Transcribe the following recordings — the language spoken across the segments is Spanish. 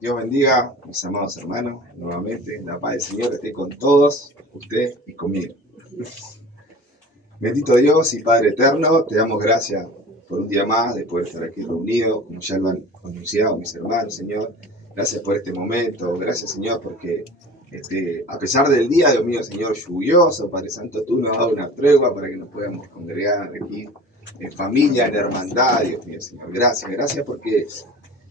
Dios bendiga, mis amados hermanos, nuevamente, la paz del Señor esté con todos, usted y conmigo. Bendito Dios y Padre eterno, te damos gracias por un día más de poder estar aquí reunidos, como ya lo han anunciado mis hermanos, Señor. Gracias por este momento, gracias, Señor, porque a pesar del día, Dios mío, Señor, lluvioso, Padre Santo, tú nos has dado una tregua para que nos podamos congregar aquí en familia, en hermandad, Dios mío, Señor. Gracias porque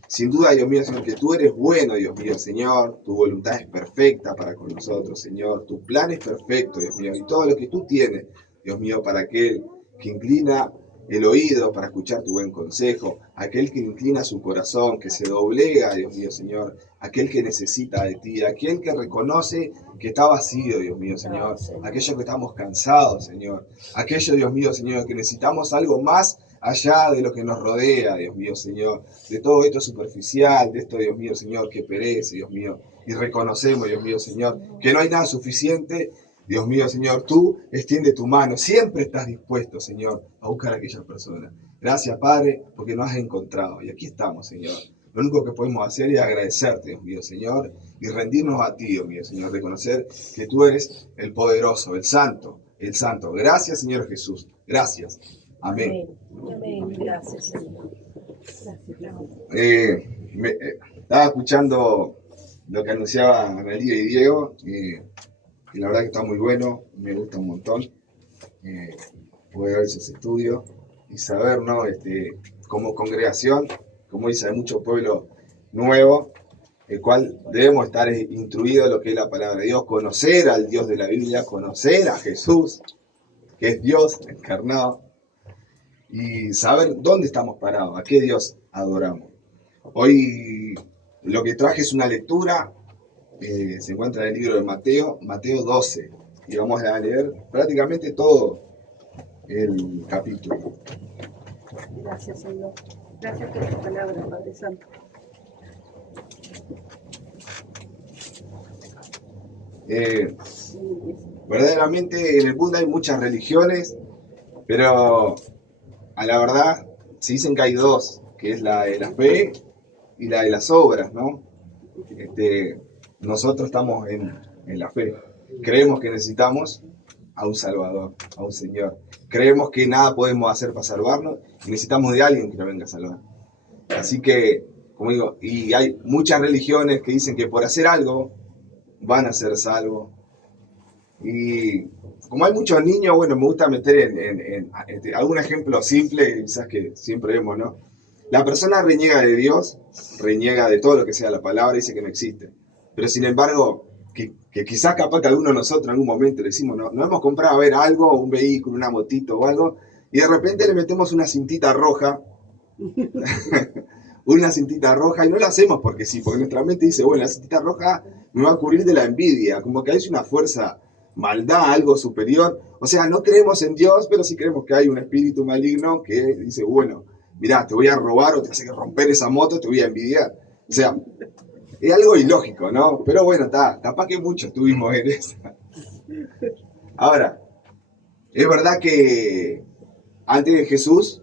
sin duda, Dios mío, Señor, que tú eres bueno, Dios mío, Señor. Tu voluntad es perfecta para con nosotros, Señor. Tu plan es perfecto, Dios mío. Y todo lo que tú tienes, Dios mío, para aquel que inclina el oído para escuchar tu buen consejo, aquel que inclina su corazón, que se doblega, Dios mío, Señor, aquel que necesita de ti, aquel que reconoce que está vacío, Dios mío, Señor, aquellos que estamos cansados, Señor, aquellos, Dios mío, Señor, que necesitamos algo más allá de lo que nos rodea, Dios mío, Señor, de todo esto superficial, de esto, Dios mío, Señor, que perece, Dios mío, y reconocemos, Dios mío, Señor, que no hay nada suficiente. Dios mío, Señor, tú extiende tu mano, siempre estás dispuesto, Señor, a buscar a aquella persona. Gracias, Padre, porque nos has encontrado. Y aquí estamos, Señor. Lo único que podemos hacer es agradecerte, Dios mío, Señor, y rendirnos a ti, Dios mío, Señor, reconocer que tú eres el poderoso, el santo, el santo. Gracias, Señor Jesús. Gracias. Amén. Amén. Gracias, Señor. Estaba escuchando lo que anunciaban Analía y Diego, y la verdad que está muy bueno, me gusta un montón poder ver esos estudios y saber, ¿no? Como congregación, como dice, hay mucho pueblo nuevo, el cual debemos estar instruidos en lo que es la palabra de Dios, conocer al Dios de la Biblia, conocer a Jesús, que es Dios encarnado, y saber dónde estamos parados, a qué Dios adoramos. Hoy lo que traje es una lectura, se encuentra en el libro de Mateo, Mateo 12, y vamos a leer prácticamente todo el capítulo. Gracias, Señor. Gracias por tu palabra, Padre Santo. Verdaderamente en el mundo hay muchas religiones, pero a la verdad se dicen que hay dos, que es la de la fe y la de las obras, ¿no? Nosotros estamos en la fe. Creemos que necesitamos a un Salvador, a un Señor. Creemos que nada podemos hacer para salvarnos y necesitamos de alguien que nos venga a salvar. Así que, como digo, y hay muchas religiones que dicen que por hacer algo van a ser salvos. Y como hay muchos niños, bueno, me gusta meter en algún ejemplo simple, quizás que siempre vemos, ¿no? La persona reniega de Dios, reniega de todo lo que sea la palabra, dice que no existe. Pero sin embargo, que quizás capaz que alguno de nosotros en algún momento le decimos, no hemos comprado a ver algo, un vehículo, una motito o algo, y de repente le metemos una cintita roja, una cintita roja, y no lo hacemos porque sí, porque nuestra mente dice, bueno, la cintita roja me va a cubrir de la envidia, como que hay una fuerza, maldad, algo superior. O sea, no creemos en Dios, pero sí creemos que hay un espíritu maligno que dice, bueno, mirá, te voy a robar o te hace que romper esa moto, te voy a envidiar. O sea, es algo ilógico, ¿no? Pero bueno, está, capaz que muchos estuvimos en esa. Ahora, es verdad que antes de Jesús,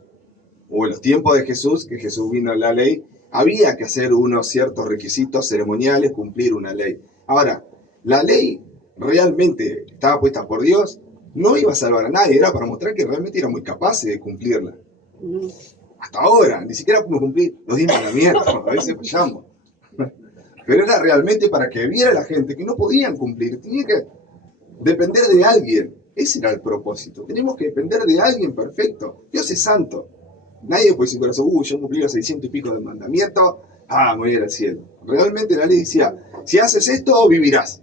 o en los tiempos de Jesús, que Jesús vino a la ley, había que hacer unos ciertos requisitos ceremoniales, cumplir una ley. Ahora, la ley realmente estaba puesta por Dios, no iba a salvar a nadie, era para mostrar que realmente éramos capaces de cumplirla. Hasta ahora, ni siquiera podemos cumplir los 10 mandamientos, a veces fallamos. Pero era realmente para que viera la gente que no podían cumplir, tenía que depender de alguien. Ese era el propósito. Tenemos que depender de alguien perfecto. Dios es santo. Nadie puede decir corazón, yo cumplí los 600 y pico de mandamientos, me voy a ir al cielo. Realmente la ley decía, si haces esto, vivirás.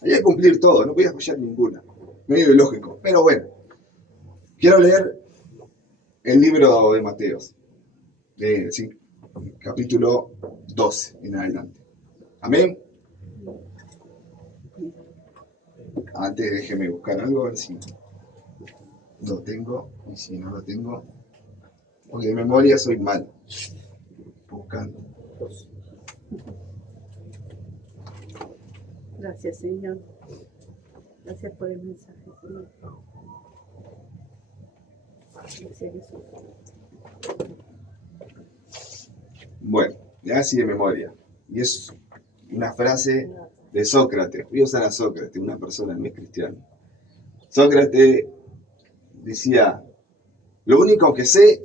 Había que cumplir todo, no podías fallar ninguna. Medio ilógico. Pero bueno, quiero leer el libro de Mateos, sí, capítulo 12 en adelante. Amén. Antes déjeme buscar algo, a ver si lo tengo, y si no lo tengo, porque de memoria soy mal buscando. Gracias, Señor. Gracias por el mensaje, Señor. Gracias, Jesús. Bueno, ya así de memoria. y es una frase de Sócrates. Voy a usar a Sócrates, una persona no es cristiana. Sócrates decía, lo único que sé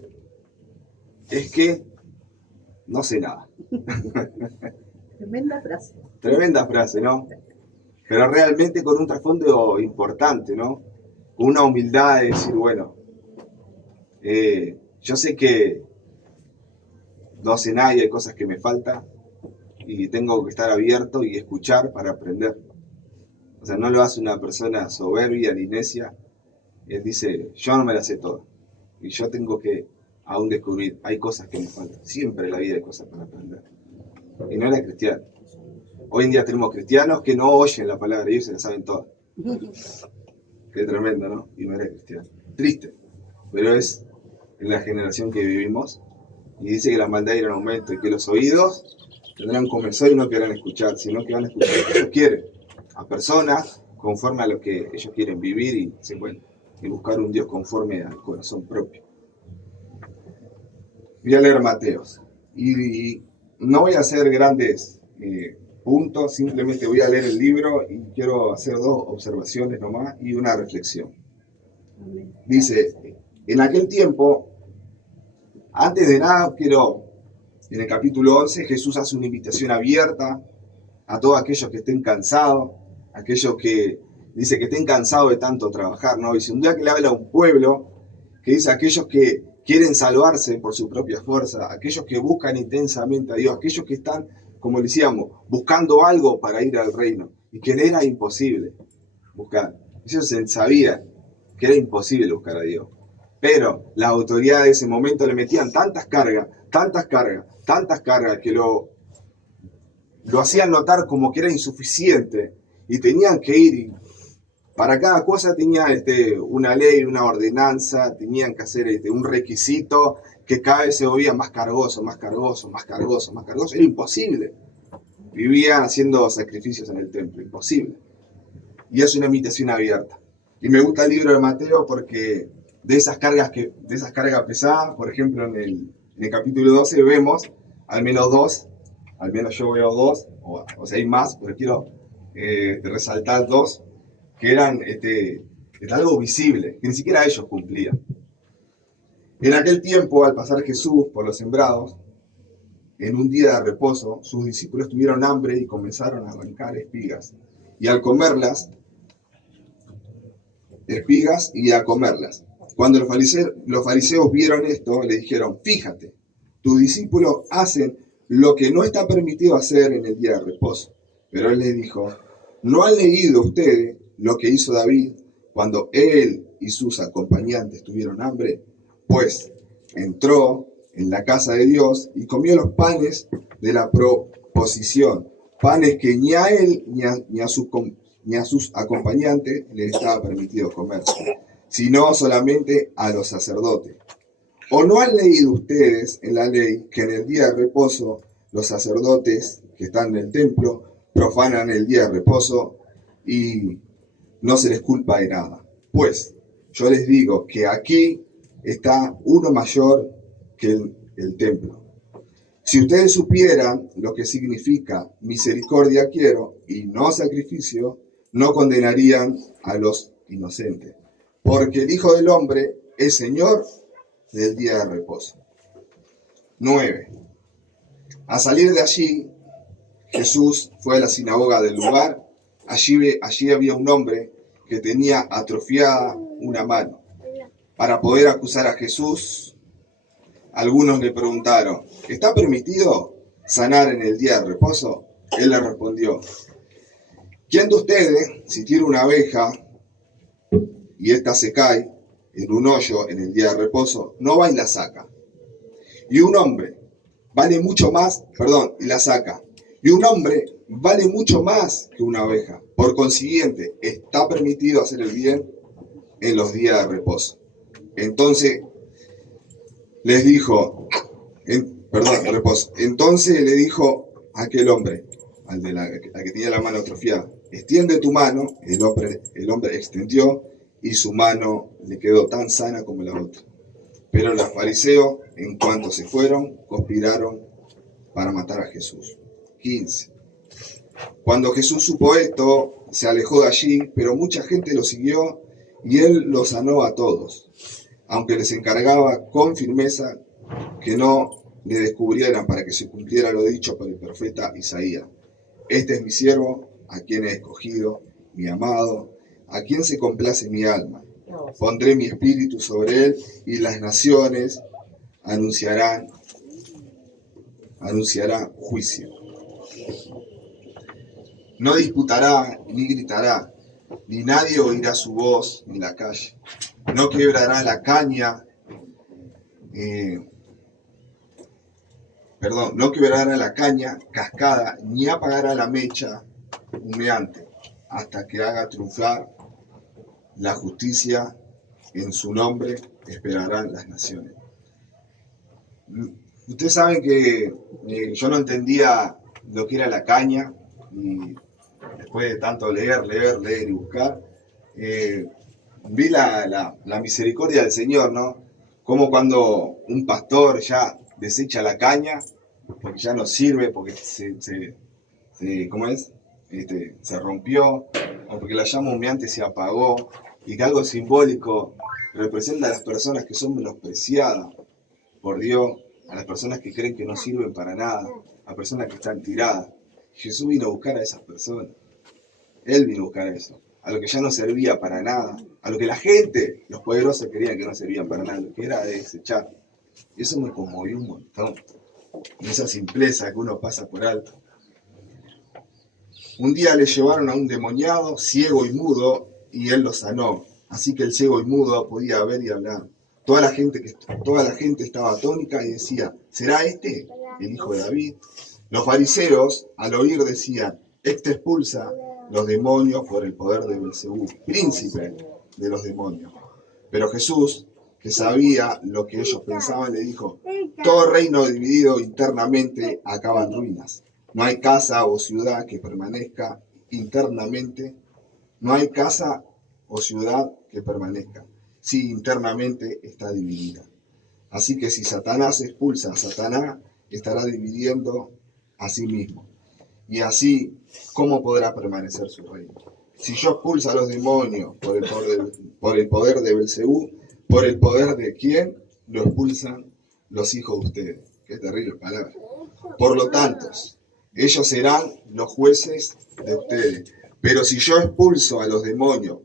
es que no sé nada. Tremenda frase. Tremenda frase, ¿no? Pero realmente con un trasfondo importante, ¿no? Con una humildad de decir, bueno, yo sé que no sé nada y hay cosas que me faltan y tengo que estar abierto y escuchar para aprender. O sea, no lo hace una persona soberbia ni necia. Él dice, yo no me la sé todo y yo tengo que aún descubrir, hay cosas que me faltan. Siempre en la vida hay cosas para aprender. Y no era cristiano. Hoy en día tenemos cristianos que no oyen la palabra de Dios y se la saben todas. Qué tremendo, ¿no? Y no era cristiano. Triste, pero es en la generación que vivimos. Y dice que la maldad irá en aumento y que los oídos tendrán comezón y no querrán escuchar, sino que van a escuchar lo que ellos quieren, a personas conforme a lo que ellos quieren vivir y buscar un Dios conforme al corazón propio. Voy a leer Mateos y no voy a hacer grandes puntos, simplemente voy a leer el libro y quiero hacer 2 observaciones nomás y una reflexión. Dice, en aquel tiempo, antes de nada en el capítulo 11, Jesús hace una invitación abierta a todos aquellos que estén cansados, aquellos que dice que estén cansados de tanto trabajar, ¿no? Dice, un día que le habla a un pueblo que dice aquellos que quieren salvarse por su propia fuerza, aquellos que buscan intensamente a Dios, aquellos que están, como decíamos, buscando algo para ir al reino y que le era imposible buscar. Ellos sabían que era imposible buscar a Dios. Pero las autoridades de ese momento le metían tantas cargas, que lo hacían notar como que era insuficiente y tenían que ir y para cada cosa tenía una ley, una ordenanza, tenían que hacer un requisito que cada vez se volvía más cargoso. Era imposible. Vivían haciendo sacrificios en el templo, imposible. Y es una invitación abierta. Y me gusta el libro de Mateo porque de esas cargas pesadas, por ejemplo, en el capítulo 12 vemos al menos 2, al menos yo veo 2, o sea, hay más, pero quiero resaltar 2, que eran algo visible, que ni siquiera ellos cumplían. En aquel tiempo, al pasar Jesús por los sembrados, en un día de reposo, sus discípulos tuvieron hambre y comenzaron a arrancar espigas y a comerlas. Cuando los fariseos vieron esto, le dijeron, fíjate, tus discípulos hacen lo que no está permitido hacer en el día de reposo. Pero él les dijo, ¿no han leído ustedes lo que hizo David cuando él y sus acompañantes tuvieron hambre? Pues entró en la casa de Dios y comió los panes de la proposición, panes que ni a él ni a sus acompañantes les estaba permitido comer, sino solamente a los sacerdotes. ¿O no han leído ustedes en la ley que en el día de reposo los sacerdotes que están en el templo profanan el día de reposo y no se les culpa de nada? Pues yo les digo que aquí está uno mayor que el templo. Si ustedes supieran lo que significa misericordia quiero y no sacrificio, no condenarían a los inocentes, porque el Hijo del Hombre es Señor del día de reposo. 9. A salir de allí, Jesús fue a la sinagoga del lugar. Allí había un hombre que tenía atrofiada una mano. Para poder acusar a Jesús, algunos le preguntaron, ¿está permitido sanar en el día de reposo? Él le respondió, ¿quién de ustedes, si tiene una abeja y ésta se cae en un hoyo en el día de reposo, no va y la saca? Y un hombre vale mucho más, y la saca. Y un hombre vale mucho más que una abeja. Por consiguiente, está permitido hacer el bien en los días de reposo. Entonces les dijo, Entonces le dijo a aquel hombre, al que tenía la mano atrofiada, extiende tu mano. El hombre extendió y su mano le quedó tan sana como la otra. Pero los fariseos, en cuanto se fueron, conspiraron para matar a Jesús. 15. Cuando Jesús supo esto, se alejó de allí, pero mucha gente lo siguió y él los sanó a todos, aunque les encargaba con firmeza que no le descubrieran para que se cumpliera lo dicho por el profeta Isaías. Este es mi siervo, a quien he escogido, mi amado, a quien se complace mi alma. Pondré mi espíritu sobre él y las naciones anunciará juicio. No disputará ni gritará, ni nadie oirá su voz en la calle. No quebrará la caña, no quebrará la caña cascada, ni apagará la mecha humeante, hasta que haga triunfar la justicia. En su nombre esperarán las naciones. Ustedes saben que yo no entendía lo que era la caña, y después de tanto leer y buscar, vi la misericordia del Señor, ¿no? Como cuando un pastor ya desecha la caña, porque ya no sirve, porque ¿cómo es? Se rompió, o porque la llama humeante se apagó, y que algo simbólico representa a las personas que son menospreciadas por Dios, a las personas que creen que no sirven para nada, a personas que están tiradas. Jesús vino a buscar a esas personas. Él vino a buscar eso, a lo que ya no servía para nada, a lo que la gente, los poderosos querían que no servían para nada, lo que era desechar. Y eso me conmovió un montón, esa simpleza que uno pasa por alto. Un día le llevaron a un endemoniado, ciego y mudo, y él lo sanó. Así que el ciego y mudo podía ver y hablar. Toda la gente estaba atónica y decía, ¿será este el hijo de David? Los fariseos, al oír, decían, este expulsa los demonios por el poder de Belcebú, príncipe de los demonios. Pero Jesús, que sabía lo que ellos pensaban, le dijo, todo reino dividido internamente acaba en ruinas. No hay casa o ciudad que permanezca internamente. No hay casa o ciudad que permanezca si internamente está dividida. Así que si Satanás expulsa a Satanás, estará dividiendo a sí mismo. Y así, ¿cómo podrá permanecer su reino? Si yo expulso a los demonios por el poder de Belcebú, ¿por el poder de quién lo expulsan los hijos de ustedes? Qué terrible palabra. Por lo tanto, ellos serán los jueces de ustedes. Pero si yo expulso a los demonios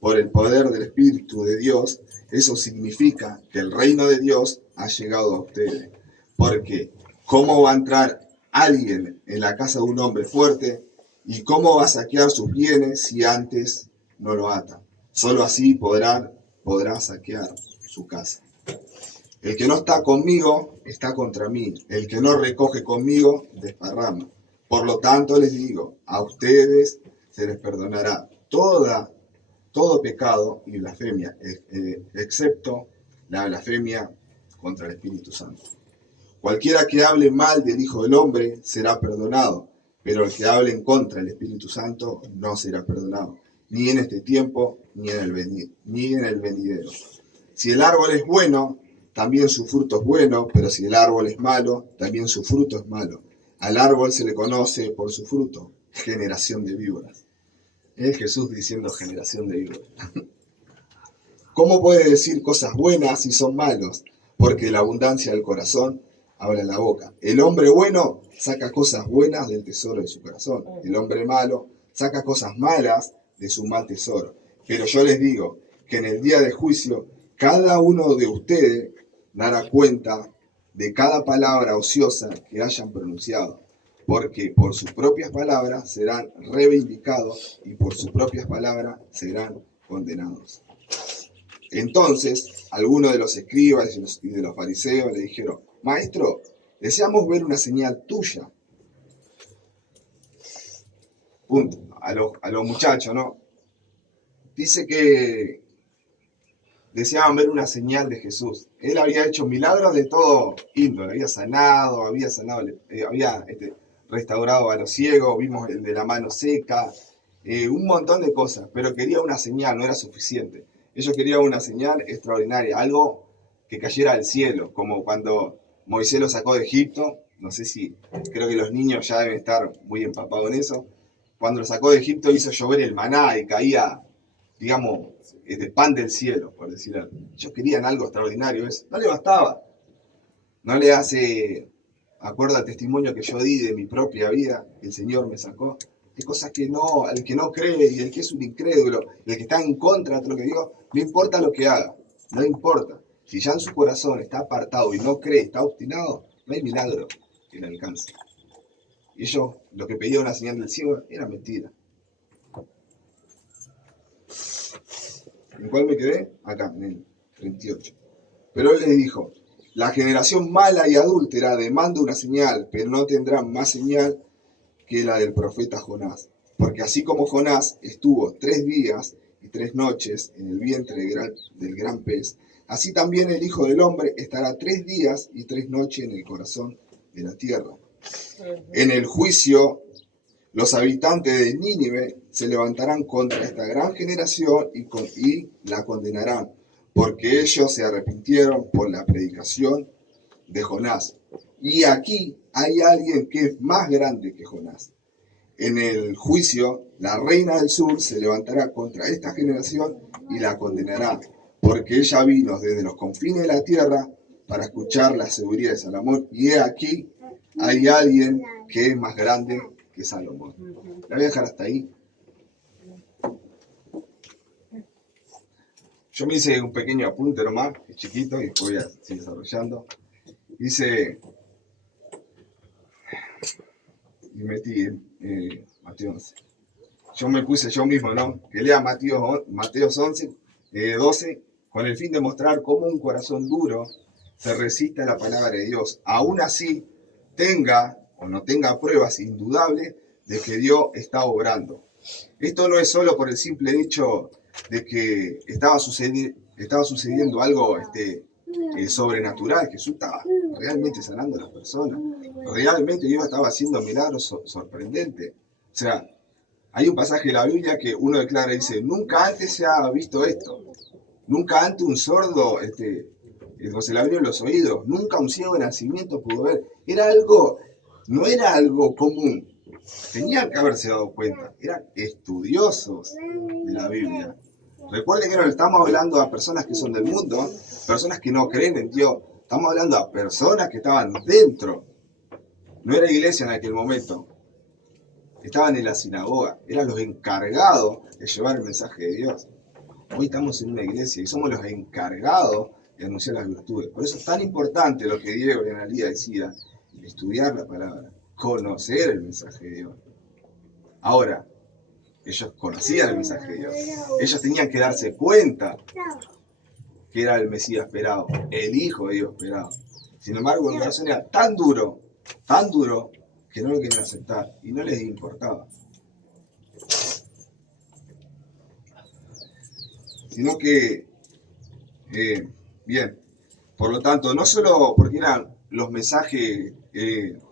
por el poder del Espíritu de Dios, eso significa que el reino de Dios ha llegado a ustedes. Porque, ¿cómo va a entrar alguien en la casa de un hombre fuerte? ¿Y cómo va a saquear sus bienes si antes no lo ata? Solo así podrá saquear su casa. El que no está conmigo está contra mí. El que no recoge conmigo desparrama. Por lo tanto les digo, a ustedes se les perdonará todo pecado y blasfemia, excepto la blasfemia contra el Espíritu Santo. Cualquiera que hable mal del Hijo del Hombre será perdonado, pero el que hable en contra del Espíritu Santo no será perdonado, ni en este tiempo, ni en el venidero. Si el árbol es bueno, también su fruto es bueno, pero si el árbol es malo, también su fruto es malo. Al árbol se le conoce por su fruto, generación de víboras. Es Jesús diciendo generación de víboras. ¿Cómo puede decir cosas buenas si son malos? Porque la abundancia del corazón habla la boca. El hombre bueno saca cosas buenas del tesoro de su corazón. El hombre malo saca cosas malas de su mal tesoro. Pero yo les digo que en el día de juicio, cada uno de ustedes dará cuenta de cada palabra ociosa que hayan pronunciado, porque por sus propias palabras serán reivindicados y por sus propias palabras serán condenados. Entonces, algunos de los escribas y de los fariseos le dijeron, Maestro, deseamos ver una señal tuya. Punto. A los muchachos, ¿no? Dice que deseaban ver una señal de Jesús. Él había hecho milagros de todo índole, había restaurado a los ciegos, vimos el de la mano seca, un montón de cosas, pero quería una señal, no era suficiente. Ellos querían una señal extraordinaria, algo que cayera del cielo, como cuando Moisés lo sacó de Egipto no sé si, creo que los niños ya deben estar muy empapados en eso. Cuando lo sacó de Egipto hizo llover el maná y caía, digamos, de pan del cielo, por decir algo. Ellos querían algo extraordinario, eso. No le bastaba. No le hace, acuerdo al testimonio que yo di de mi propia vida, que el Señor me sacó. Hay cosas que no, al que no cree y el que es un incrédulo, el que está en contra de lo que digo, no importa lo que haga, no importa. Si ya en su corazón está apartado y no cree, está obstinado, no hay milagro que le alcance. Y ellos, lo que pedía una señal del cielo, era mentira. ¿En cuál me quedé? Acá, en el 38. Pero él les dijo, la generación mala y adúltera demanda una señal, pero no tendrá más señal que la del profeta Jonás. Porque así como Jonás estuvo 3 días y 3 noches en el vientre del gran pez, así también el Hijo del Hombre estará 3 días y 3 noches en el corazón de la tierra. En el juicio, los habitantes de Nínive se levantarán contra esta gran generación y la condenarán, porque ellos se arrepintieron por la predicación de Jonás. Y aquí hay alguien que es más grande que Jonás. En el juicio, la reina del sur se levantará contra esta generación y la condenará, porque ella vino desde los confines de la tierra para escuchar la sabiduría de Salomón. Y he aquí, hay alguien que es más grande que Salomón. La voy a dejar hasta ahí. Yo me hice un pequeño apunte nomás, chiquito, y después voy a seguir desarrollando. Dice, y metí Mateo 11. Yo me puse yo mismo, ¿no? Que lea Mateo 11, 12, con el fin de mostrar cómo un corazón duro se resiste a la palabra de Dios. Aún así, tenga o no tenga pruebas indudables de que Dios está obrando. Esto no es solo por el simple hecho de que estaba sucediendo algo sobrenatural. Jesús estaba realmente sanando a las personas. Realmente Dios estaba haciendo milagros sorprendentes. O sea, hay un pasaje de la Biblia que uno declara y dice, nunca antes se ha visto esto. Nunca antes un sordo se le abrieron los oídos. Nunca un ciego de nacimiento pudo ver. No era algo común. Tenían que haberse dado cuenta. Eran estudiosos de la Biblia. Recuerden que no le estamos hablando a personas que son del mundo, personas que no creen en Dios. Estamos hablando a personas que estaban dentro. No era iglesia en aquel momento. Estaban en la sinagoga. Eran los encargados de llevar el mensaje de Dios. Hoy estamos en una iglesia y somos los encargados de anunciar las virtudes. Por eso es tan importante lo que Diego y Analía decía, estudiar la palabra, conocer el mensaje de Dios. Ahora, ellos conocían el mensaje de Dios. Ellos tenían que darse cuenta que era el Mesías esperado, el Hijo de Dios esperado. Sin embargo, el corazón era tan duro, que no lo querían aceptar y no les importaba. Sino que, bien, por lo tanto, no solo porque eran los mensajes,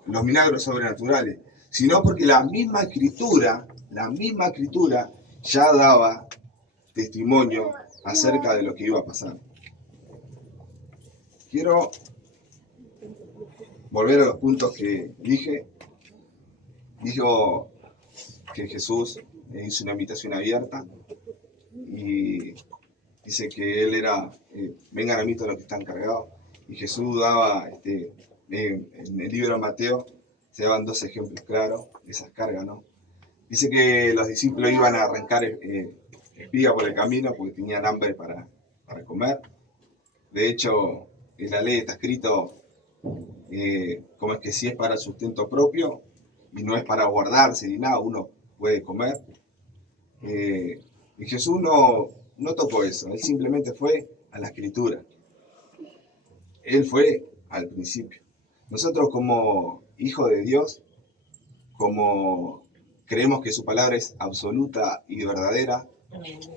los milagros sobrenaturales, sino porque la misma escritura ya daba testimonio acerca de lo que iba a pasar. Quiero volver a los puntos que dije. Dijo que Jesús hizo una invitación abierta y dice que él era, vengan a mí todos los que están cargados. Y Jesús daba, en el libro de Mateo, se daban 2 ejemplos claros de esas cargas, ¿no? Dice que los discípulos iban a arrancar espiga por el camino porque tenían hambre para comer. De hecho, en la ley está escrito como es que si es para el sustento propio y no es para guardarse ni nada, uno puede comer. Y Jesús no tocó eso, él simplemente fue a la escritura. Él fue al principio. Nosotros como hijos de Dios, como creemos que su palabra es absoluta y verdadera,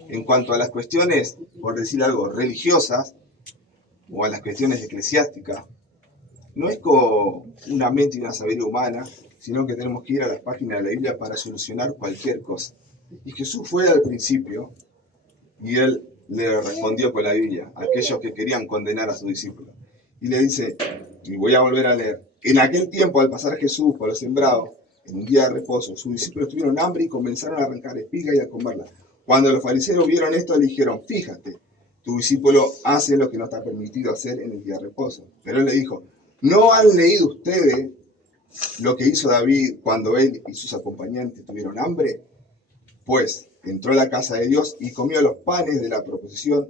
en cuanto a las cuestiones, por decir algo, religiosas, o a las cuestiones eclesiásticas, no es con una mente y una sabiduría humana, sino que tenemos que ir a las páginas de la Biblia para solucionar cualquier cosa. Y Jesús fue al principio, y él le respondió con la Biblia a aquellos que querían condenar a sus discípulos. Y le dice, y voy a volver a leer, En aquel tiempo, al pasar Jesús por los sembrados, en un día de reposo, sus discípulos tuvieron hambre y comenzaron a arrancar espigas y a comerlas. Cuando los fariseos vieron esto, le dijeron, fíjate, tu discípulo hace lo que no está permitido hacer en el día de reposo. Pero él le dijo, ¿no han leído ustedes lo que hizo David cuando él y sus acompañantes tuvieron hambre? Pues entró a la casa de Dios y comió los panes de la proposición,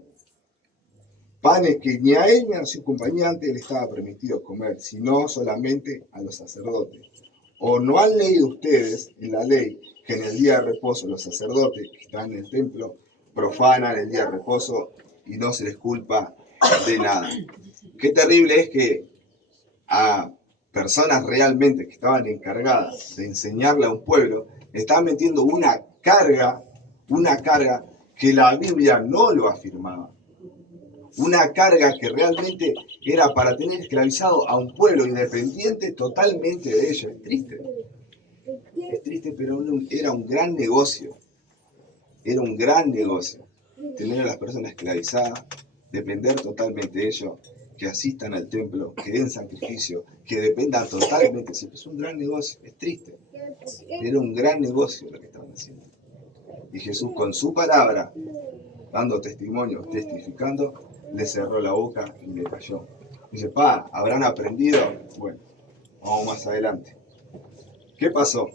panes que ni a él ni a su acompañante le estaba permitido comer, sino solamente a los sacerdotes. ¿O no han leído ustedes en la ley que en el día de reposo los sacerdotes que están en el templo profanan el día de reposo y no se les culpa de nada? Qué terrible es que a personas realmente que estaban encargadas de enseñarle a un pueblo, le estaban metiendo una carga que la Biblia no lo afirmaba. Una carga que realmente era para tener esclavizado a un pueblo independiente totalmente de ellos. Es triste, pero era un gran negocio. Era un gran negocio tener a las personas esclavizadas, depender totalmente de ellos, que asistan al templo, que den sacrificio, que dependan totalmente. Es un gran negocio, es triste. Era un gran negocio lo que estaban haciendo. Y Jesús con su palabra, dando testimonio, testificando, le cerró la boca y le cayó. Dice, ¿habrán aprendido? Bueno, vamos más adelante. ¿Qué pasó?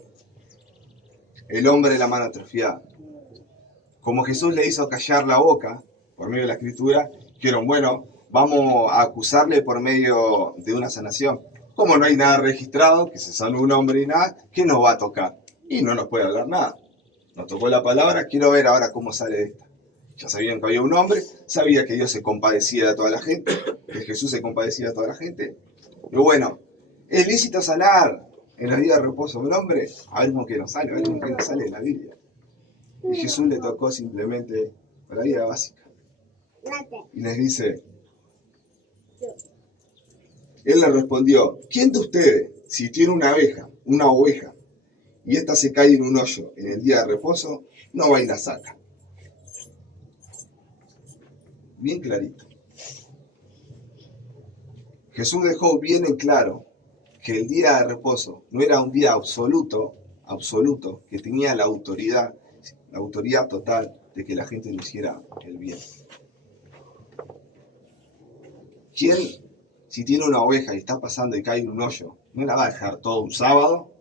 El hombre de la mano atrofiada. Como Jesús le hizo callar la boca por medio de la escritura, dijeron, bueno, vamos a acusarle por medio de una sanación. Como no hay nada registrado, que se sanó un hombre y nada, ¿qué nos va a tocar? Y no nos puede hablar nada. Nos tocó la palabra, quiero ver ahora cómo sale de esta. Ya sabían que había un hombre, sabía que Dios se compadecía de toda la gente, que Jesús se compadecía de toda la gente. Pero bueno, ¿es lícito sanar en los días de reposo de un hombre? A ver cómo que nos sale, a ver cómo que nos sale en la Biblia. Y Jesús le tocó simplemente la vida básica. Y les dice, él le respondió, ¿quién de ustedes, si tiene una oveja, y ésta se cae en un hoyo en el día de reposo, no va y la saca? Bien clarito. Jesús dejó bien en claro que el día de reposo no era un día absoluto, que tenía la autoridad total de que la gente no hiciera el bien. ¿Quién, si tiene una oveja y está pasando y cae en un hoyo, no la va a dejar todo un sábado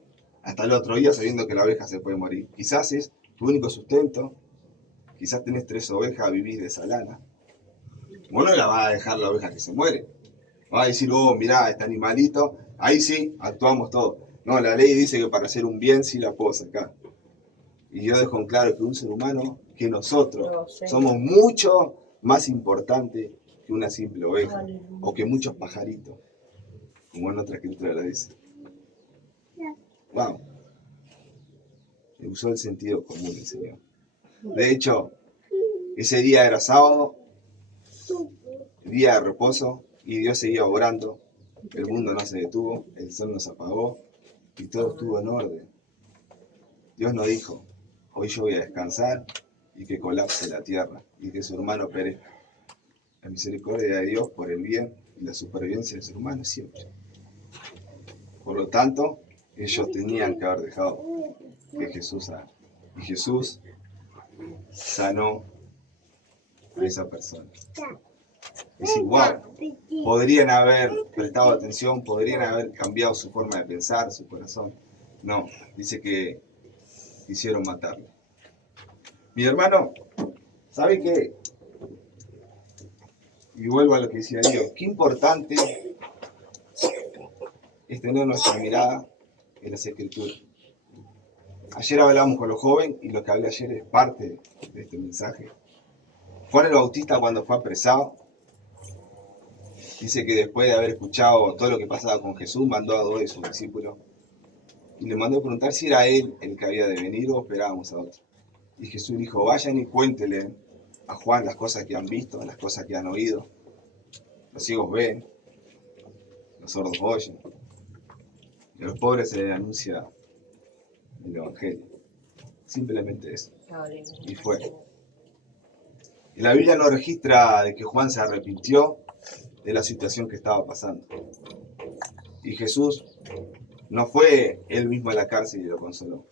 hasta el otro día sabiendo que la oveja se puede morir? Quizás es tu único sustento, quizás tenés 3 ovejas, vivís de esa lana. Vos no la vas a dejar la oveja que se muere. Vas a decir, mirá, este animalito, ahí sí, actuamos todos. No, la ley dice que para hacer un bien sí la puedo sacar. Y yo dejo en claro que un ser humano, que nosotros, somos mucho más importantes que una simple oveja, o que muchos pajaritos, como en otra escritura lo dice. Wow. Me usó el sentido común el Señor. De hecho, ese día era sábado, día de reposo, y Dios seguía obrando. El mundo no se detuvo, el sol no se apagó, y todo estuvo en orden. Dios no dijo, hoy yo voy a descansar y que colapse la tierra y que su hermano perezca. La misericordia de Dios por el bien y la supervivencia del ser humano siempre. Por lo tanto, ellos tenían que haber dejado que Jesús sanara. Y Jesús sanó a esa persona. Es decir, wow, podrían haber prestado atención, podrían haber cambiado su forma de pensar, su corazón. No, dice que quisieron matarlo. Mi hermano, ¿sabe qué? Y vuelvo a lo que decía Dios, qué importante es tener nuestra mirada en las Escrituras. Ayer hablábamos con los jóvenes y lo que hablé ayer es parte de este mensaje. Juan el Bautista, cuando fue apresado, dice que después de haber escuchado todo lo que pasaba con Jesús, mandó a 2 de sus discípulos y le mandó a preguntar si era él el que había de venir o esperábamos a otro. Y Jesús dijo, vayan y cuéntenle a Juan las cosas que han visto, las cosas que han oído. Los ciegos ven, los sordos oyen, y a los pobres se les anuncia el Evangelio. Simplemente eso. Y fue. Y la Biblia no registra de que Juan se arrepintió de la situación que estaba pasando. Y Jesús no fue él mismo a la cárcel y lo consoló.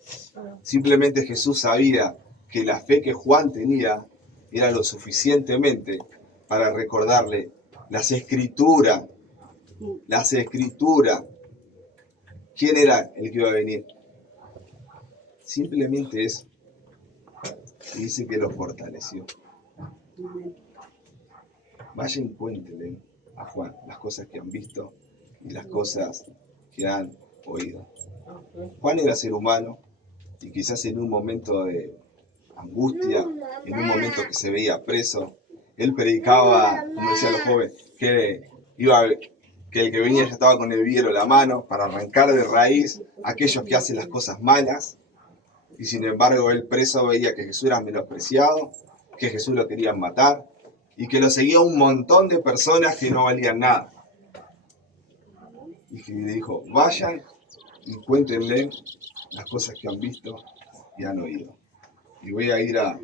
Simplemente Jesús sabía que la fe que Juan tenía era lo suficientemente para recordarle las escrituras. Las escrituras. ¿Quién era el que iba a venir? Simplemente eso. Y dice que lo fortaleció. Vayan y cuéntenle a Juan las cosas que han visto y las cosas que han oído. Juan era ser humano y quizás en un momento de angustia, en un momento que se veía preso, él predicaba, como decían los jóvenes, que el que venía ya estaba con el vidrio en la mano para arrancar de raíz a aquellos que hacen las cosas malas. Y sin embargo, él preso veía que Jesús era menospreciado, que Jesús lo querían matar y que lo seguía un montón de personas que no valían nada. Y que le dijo, vayan y cuéntenle las cosas que han visto y han oído. Y voy a ir a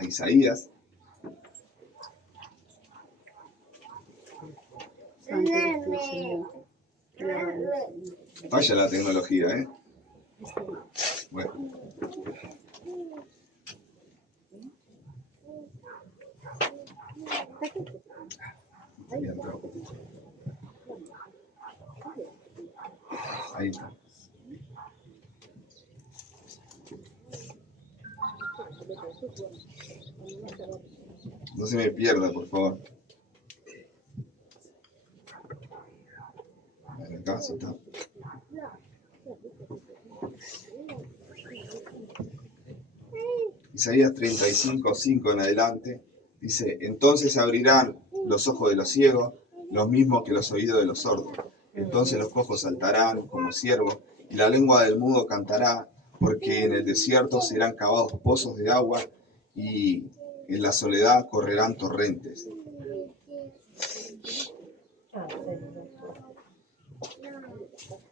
Isaías. Vaya la tecnología, ¿eh? Bueno. Ahí está. No se me pierda, por favor. Acá sí está. Isaías 35:5 en adelante dice: entonces se abrirán los ojos de los ciegos, los mismos que los oídos de los sordos. Entonces los cojos saltarán como ciervos, y la lengua del mudo cantará, porque en el desierto serán cavados pozos de agua, y en la soledad correrán torrentes.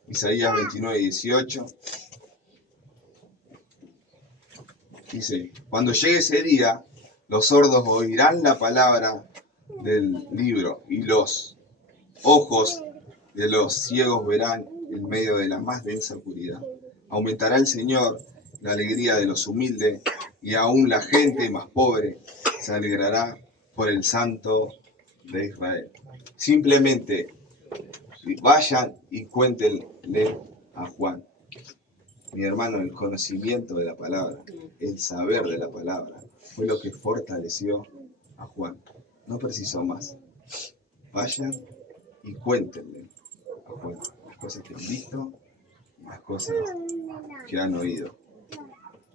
Isaías 29:18 dice: cuando llegue ese día, los sordos oirán la palabra del libro, y los ojos de los ciegos verán en medio de la más densa oscuridad. Aumentará el Señor la alegría de los humildes, y aún la gente más pobre se alegrará por el Santo de Israel. Simplemente vayan y cuéntenle a Juan. Mi hermano, el conocimiento de la palabra, el saber de la palabra, fue lo que fortaleció a Juan. No precisó más. Vayan y cuéntenle a Juan las cosas que han visto y las cosas que han oído.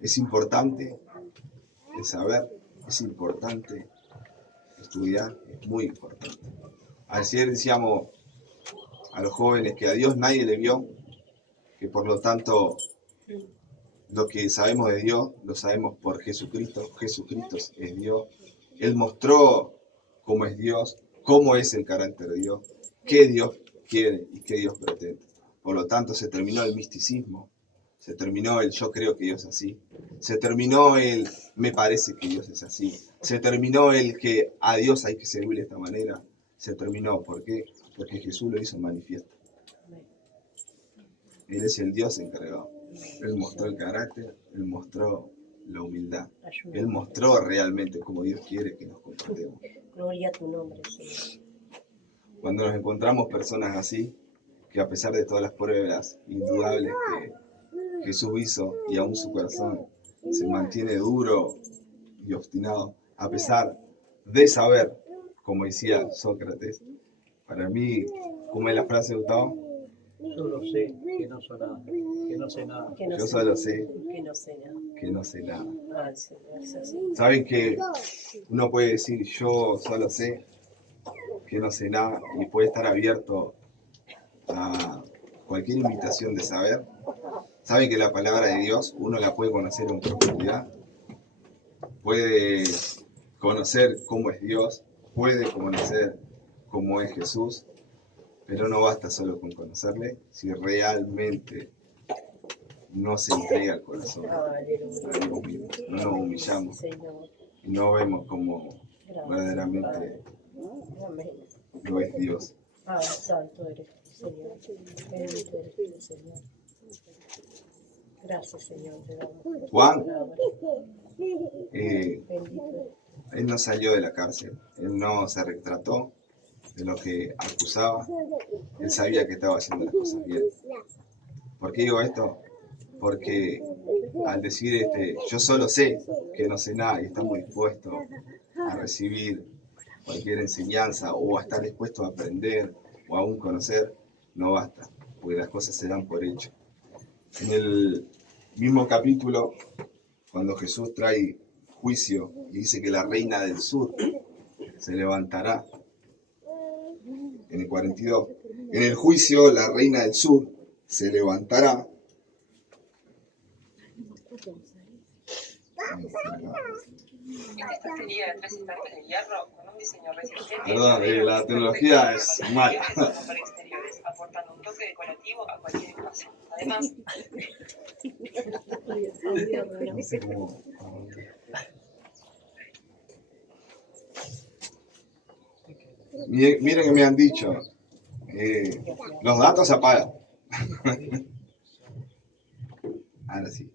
Es importante el saber, es importante estudiar, es muy importante. Ayer decíamos a los jóvenes que a Dios nadie le vio, que por lo tanto lo que sabemos de Dios lo sabemos por Jesucristo. Jesucristo es Dios. Él mostró cómo es Dios, cómo es el carácter de Dios, qué Dios quiere y qué Dios pretende. Por lo tanto, se terminó el misticismo, se terminó el yo creo que Dios es así, se terminó el me parece que Dios es así, se terminó el que a Dios hay que servir de esta manera, se terminó. ¿Por qué? Porque Jesús lo hizo manifiesto. Él es el Dios encargado. Él mostró el carácter, Él mostró la humildad. Él mostró realmente cómo Dios quiere que nos comportemos. Gloria a tu nombre, Señor. Cuando nos encontramos personas así, que a pesar de todas las pruebas indudables que Jesús hizo, y aún su corazón se mantiene duro y obstinado, a pesar de saber, como decía Sócrates, para mí, ¿cómo es la frase, Gustavo? Solo sé que no soy nada, que no sé nada. Que no Yo sé solo sé que no sé nada. que no sé nada. Ay, Señor, es así. Saben que uno puede decir yo solo sé que no sé nada y puede estar abierto a cualquier invitación de saber. Saben que la palabra de Dios uno la puede conocer en profundidad, puede conocer cómo es Dios, puede conocer cómo es Jesús, pero no basta solo con conocerle si realmente no se entrega al corazón. Aleluya. No nos humillamos Señor. y no vemos como Gracias, verdaderamente Padre. Amén. lo es Dios. Ah, santo eres tú, Señor. Bendito eres tú, Señor. Gracias, Señor. Te damos Juan, palabra. Bendito. él no salió de la cárcel, él no se retrató de lo que acusaba, él sabía que estaba haciendo las cosas bien. ¿Por qué digo esto? Porque al decir yo solo sé que no sé nada y estamos dispuestos a recibir cualquier enseñanza o a estar dispuestos a aprender o aún conocer, no basta, porque las cosas se dan por hecho. En el mismo capítulo, cuando Jesús trae juicio y dice que la reina del sur se levantará, en el 42, en el juicio la reina del sur se levantará. Esta sería de 3 estantes de hierro con un diseño resistente. Perdón, la tecnología es mala. Para exteriores, aportando un toque decorativo a cualquier espacio. Además, No sé cómo. Miren que me han dicho, los datos se apagan. Ahora sí.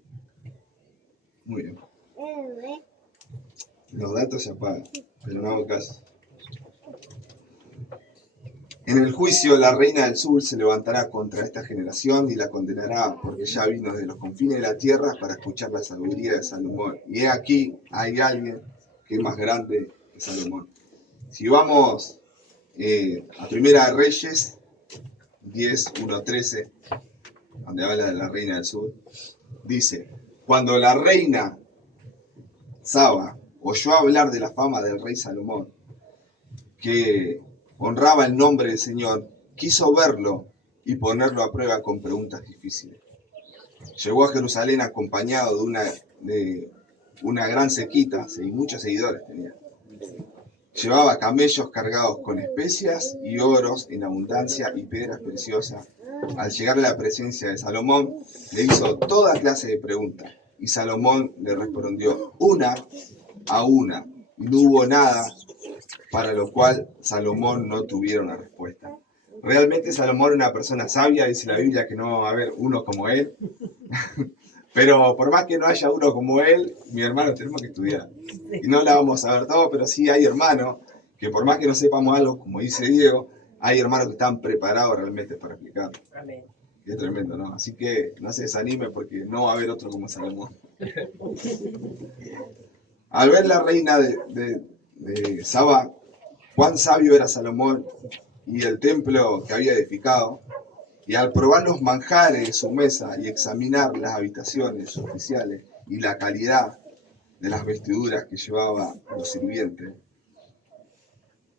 Muy bien. Los datos se apagan, pero no hago caso. En el juicio, la reina del sur se levantará contra esta generación y la condenará, porque ya vino desde los confines de la tierra para escuchar la sabiduría de Salomón. Y he aquí, hay alguien que es más grande que Salomón. Si vamos a Primera de Reyes 10, 1, 13, donde habla de la reina del sur, dice: cuando la reina Saba oyó hablar de la fama del rey Salomón, que honraba el nombre del Señor, quiso verlo y ponerlo a prueba con preguntas difíciles. Llegó a Jerusalén acompañado de una gran sequita, y muchos seguidores tenía. Llevaba camellos cargados con especias y oros en abundancia y piedras preciosas. Al llegar a la presencia de Salomón, le hizo toda clase de preguntas. Y Salomón le respondió una a una. Y no hubo nada para lo cual Salomón no tuviera una respuesta. Realmente Salomón era una persona sabia, dice la Biblia que no va a haber uno como él. Pero por más que no haya uno como él, mi hermano, tenemos que estudiar. Y no la vamos a ver todo, pero sí hay hermanos que por más que no sepamos algo, como dice Diego, hay hermanos que están preparados realmente para explicarlo. Amén. Es tremendo, ¿no? Así que no se desanime porque no va a haber otro como Salomón. Al ver la reina de Saba, cuán sabio era Salomón y el templo que había edificado, y al probar los manjares de su mesa y examinar las habitaciones oficiales y la calidad de las vestiduras que llevaban los sirvientes,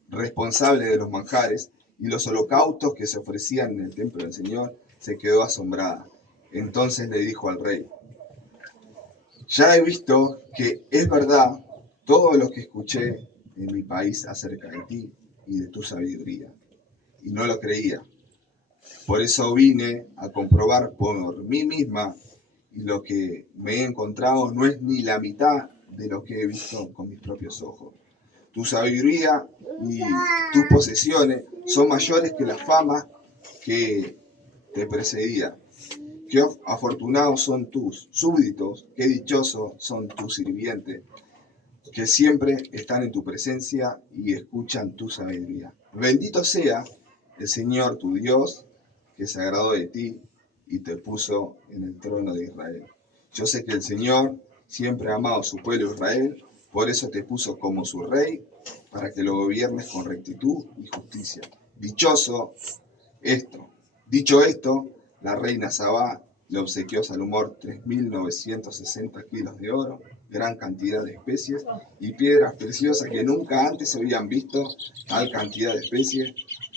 responsables de los manjares, y los holocaustos que se ofrecían en el templo del Señor, se quedó asombrada. Entonces le dijo al rey: ya he visto que es verdad todo lo que escuché en mi país acerca de ti y de tu sabiduría, y no lo creía. Por eso vine a comprobar por mí misma, y lo que me he encontrado no es ni la mitad de lo que he visto con mis propios ojos. Tu sabiduría y tus posesiones son mayores que la fama que te precedía. Qué afortunados son tus súbditos, qué dichosos son tus sirvientes, que siempre están en tu presencia y escuchan tu sabiduría. Bendito sea el Señor tu Dios, que se agradó de ti y te puso en el trono de Israel. Yo sé que el Señor siempre ha amado a su pueblo Israel, por eso te puso como su rey, para que lo gobiernes con rectitud y justicia. Dichoso esto. Dicho esto, la reina Sabá le obsequió a Salomón 3.960 kilos de oro, gran cantidad de especies y piedras preciosas que nunca antes se habían visto, tal cantidad de especies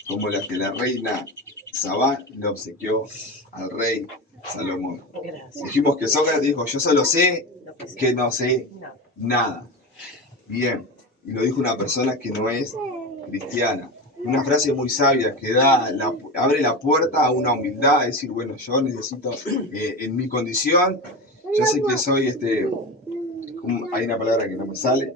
como la que la reina Sabá le obsequió al rey Salomón. Gracias. Dijimos que Sócrates dijo: yo solo sé que no sé No. nada. Bien, y lo dijo una persona que no es cristiana. Una frase muy sabia que abre la puerta a una humildad, a decir, bueno, yo necesito, en mi condición, yo sé que soy, hay una palabra que no me sale,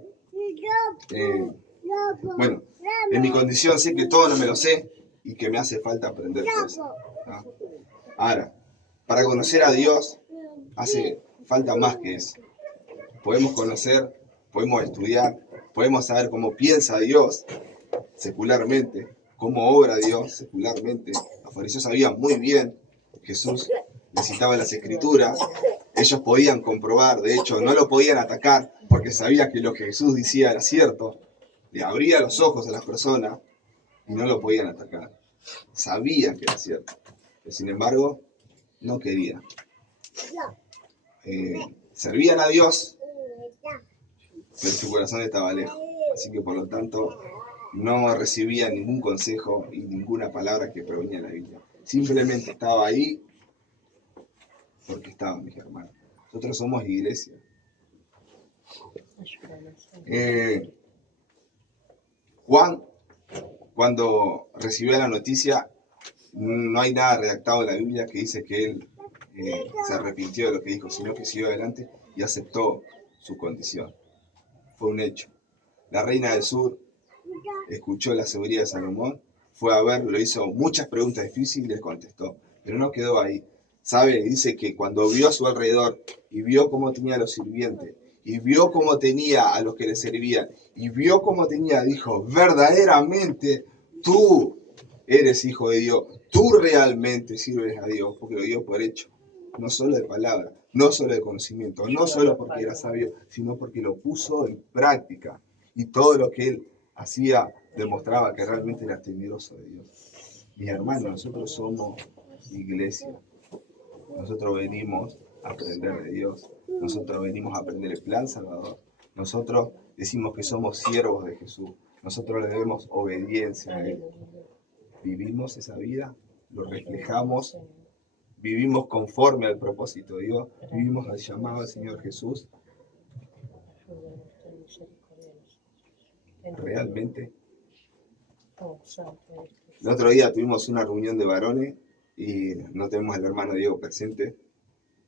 bueno, En mi condición sé que todo no me lo sé y que me hace falta aprender cosas, ¿no? Ahora, para conocer a Dios hace falta más que eso. Podemos conocer, podemos estudiar, podemos saber cómo piensa Dios secularmente, cómo obra Dios secularmente. Los fariseos sabían muy bien que Jesús necesitaba las escrituras. Ellos podían comprobar, de hecho no lo podían atacar porque sabía que lo que Jesús decía era cierto. Le abría los ojos a las personas y no lo podían atacar. Sabían que era cierto, pero sin embargo no querían. Servían a Dios, pero su corazón estaba lejos. Así que por lo tanto no recibían ningún consejo y ninguna palabra que provenía de la Biblia. Simplemente estaba ahí porque estaban, mis hermanos. Nosotros somos iglesia. Juan, cuando recibió la noticia, no hay nada redactado en la Biblia que dice que él se arrepintió de lo que dijo, sino que siguió adelante y aceptó su condición. Fue un hecho. La reina del sur escuchó la sabiduría de Salomón, fue a ver, le hizo muchas preguntas difíciles y les contestó, pero no quedó ahí. ¿Sabe? Dice que cuando vio a su alrededor y vio cómo tenía a los sirvientes, y vio cómo tenía a los que le servían, y vio cómo tenía, dijo, verdaderamente tú eres hijo de Dios, tú realmente sirves a Dios, porque lo dio por hecho, no solo de palabra, no solo de conocimiento, no solo porque era sabio, sino porque lo puso en práctica, y todo lo que él hacía demostraba que realmente era temeroso de Dios. Mis hermanos, nosotros somos iglesia. Nosotros venimos a aprender de Dios. Nosotros venimos a aprender el plan salvador. Nosotros decimos que somos siervos de Jesús. Nosotros le debemos obediencia a Él. Vivimos esa vida, lo reflejamos, vivimos conforme al propósito de Dios, vivimos al llamado del Señor Jesús. Realmente. El otro día tuvimos una reunión de varones y no tenemos al hermano Diego presente,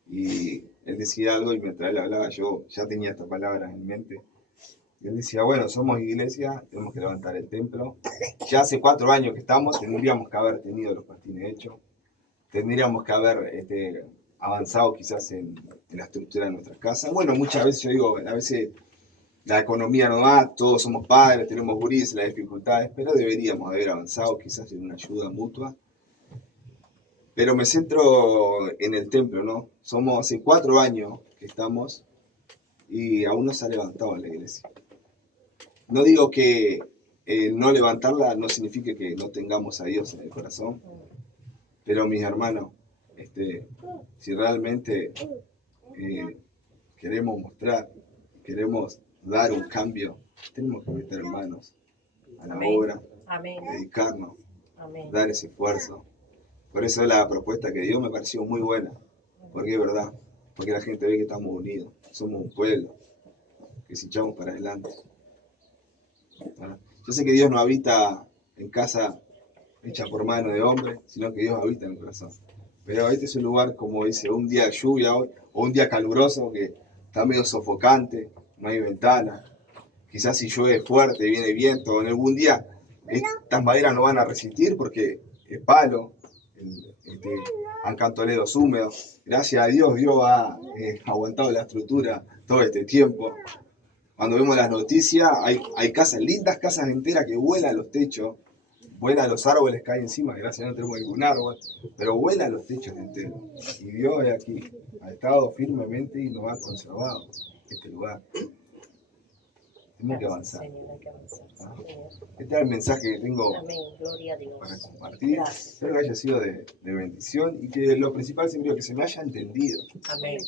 y él decía algo y mientras él hablaba yo ya tenía estas palabras en mente. Y él decía, bueno, somos iglesia, tenemos que levantar el templo. Ya hace 4 años que estamos, tendríamos que haber tenido los pastines hechos, tendríamos que haber avanzado quizás en la estructura de nuestras casas. Bueno, muchas veces yo digo, a veces la economía no da, todos somos padres, tenemos gurises, las dificultades, pero deberíamos haber avanzado quizás en una ayuda mutua. Pero me centro en el templo, ¿no? Somos hace 4 años que estamos y aún no se ha levantado la iglesia. No digo que no levantarla no signifique que no tengamos a Dios en el corazón, pero mis hermanos, si realmente queremos mostrar, queremos dar un cambio, tenemos que meter manos a la obra, dedicarnos, dar ese esfuerzo. Por eso la propuesta que dio me pareció muy buena, porque es verdad, porque la gente ve que estamos unidos, somos un pueblo, que si echamos para adelante. Yo sé que Dios no habita en casa hecha por mano de hombre, sino que Dios habita en el corazón. Pero este es un lugar, como dice, un día de lluvia hoy, o un día caluroso que está medio sofocante, no hay ventana. Quizás si llueve fuerte, viene viento, o en algún día estas maderas no van a resistir porque es palo, han cantoleros húmedos. Gracias a Dios, Dios ha aguantado la estructura todo este tiempo. Cuando vemos las noticias, hay casas, lindas casas enteras que vuelan los techos, vuelan los árboles, caen encima, gracias a Dios no tenemos ningún árbol, pero vuelan los techos enteros. Y Dios es aquí, ha estado firmemente y nos ha conservado este lugar. Tenemos que avanzar. Este es el mensaje que tengo para compartir. Espero que haya sido de bendición y que lo principal siempre que se me haya entendido. Amén.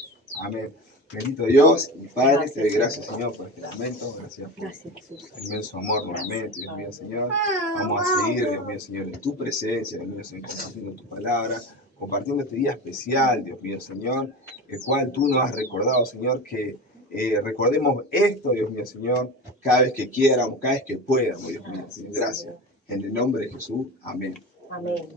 Amén. Bendito Dios y Padre, te doy gracias, Señor, por este momento. Gracias por el inmenso amor nuevamente, Dios mío, Señor. Vamos a seguir, Dios mío, Señor, en tu presencia, Dios mío, Señor, compartiendo tu palabra, compartiendo este día especial, Dios mío, Señor, el cual tú nos has recordado, Señor, que recordemos esto, Dios mío, Señor, cada vez que quieramos, cada vez que podamos, Dios mío, Señor. Gracias. En el nombre de Jesús. Amén. Amén.